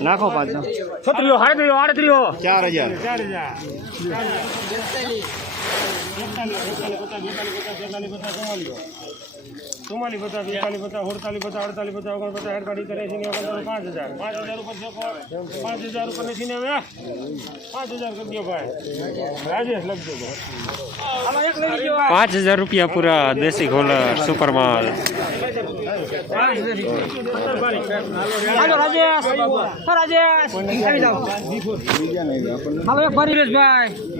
નાખો પાંચ છત્રીઓ સાડત્રીઓ આડત્રીઓ ચાર હજાર. ચાર હજાર. એકતાલીસ એકતાલીસ પચાસ બેતાલીસ પચાસ તેતાલીસ પચાસ ચુમ્માલીસ પચાસ ઓગણ પચાસ અડતાલીસ ઓગણપચાસ ત્રેસી પાંચ હજાર પાંચ હજાર છે પાંચ હજાર ઉપર નથી ને હવે પાંચ હજાર કરી દો ભાઈ રાજેશ. લખજો પાંચ હજાર રૂપિયા પૂરા દેશી ગોલર સુપર માલ રાજેશ રાજેશ ભાઈ.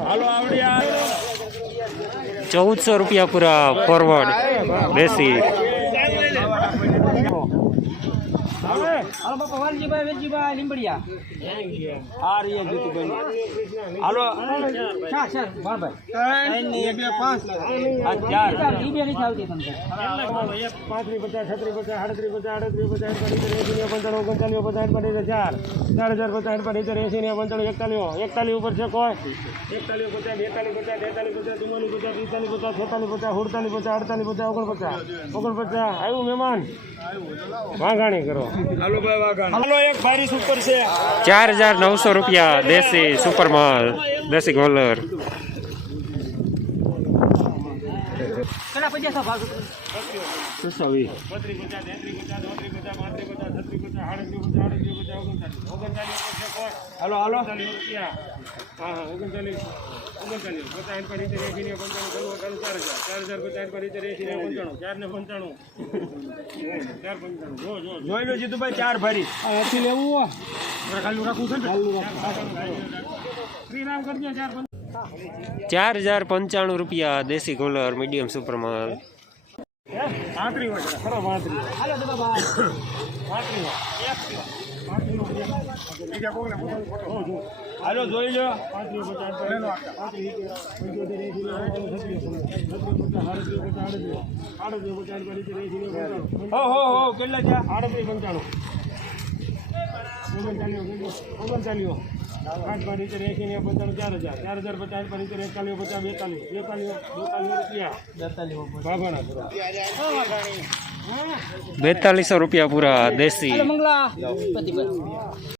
હાલો આવડ્યા ચૌદસો રૂપિયા પૂરા ફોરવર્ડ હવે હાલો બાપા વાલજીભાઈ વેલજીભાઈ લીંબડિયા આ રીએ જીતુભાઈ હાલો ચાર ચાર ભાઈ એક બે પાંચ આ ચાર ઈ બે નથી આવતી તમને પાંત્રીસ પચાસ છત્રીસ પચાસ આડત્રીસ પચાસ આડત્રીસ પચાસ એસી ને પંચાણું ઓગણચાલીસ પચાસ પંચાસ ચાર ચાર હજાર પચાસ પંચાસ એસી ને પંચાણું એકતાલીસ એકતાલીસ ઉપર છે કોઈ એકતાલીસ પચાસ બેતાલીસ પચાસ તેતાલીસ પચાસ ચુમ્માલીસ પચાસ પિસ્તાલીસ પચાસ છેતાલીસ પચાસ સુડતાલીસ પચાસ અડતાલીસ પચાસ ઓગણપચાસ ઓગણપચાસ આવ્યું મહેમાન વાઘાણી કરો હાલો ભાઈ વાઘાણી. હાલો એક બારીસ ઉપર છે. ચાર હજાર નવસો રૂપિયા દેશી સુપર માલ દેશી પચાસ ઓગણચાલીસ ઓગણચાલીસ ઉપર છે કોઈ હાલો હાલો. રૂપિયા હા હા ઓગણચાલીસ ઓગણચાલીસ પચાસ પર એસી એસી પંચાણું ચાલુ ચાર હજાર ચાર હજાર પચાસ પર એસી ને પંચાણું ચાર ને. પંચાણું ચાર પંચાણું જોઈ લો જીતુભાઈ ચાર ભરી નથી લેવું ખાલી રાખવું છે ને શ્રીરામ કરજો ચાર ચાર હજાર પંચાણું રૂપિયા દેશી કોલર મીડિયમ સુપર માલ પાંત્રીસ વર્ષ ખરો પાંત્રીસ હાલો તો બાબા હાલો જોઈ લો હો હો હો કેટલા છે આડત્રીસ પંચાણું ઓગણચાલીસ ઓગણચાલીસ આઠ પાંચ રીતે એસી ને પંચાણું ચાર હજાર. ચાર હજાર પચાસ પાંચ રીતે એકતાલીસ પચાસ બેતાલીસ. બેતાલીસ બેતાલીસ રૂપિયા. બાબાના બેતાલીસો રૂપિયા પૂરા દેશી.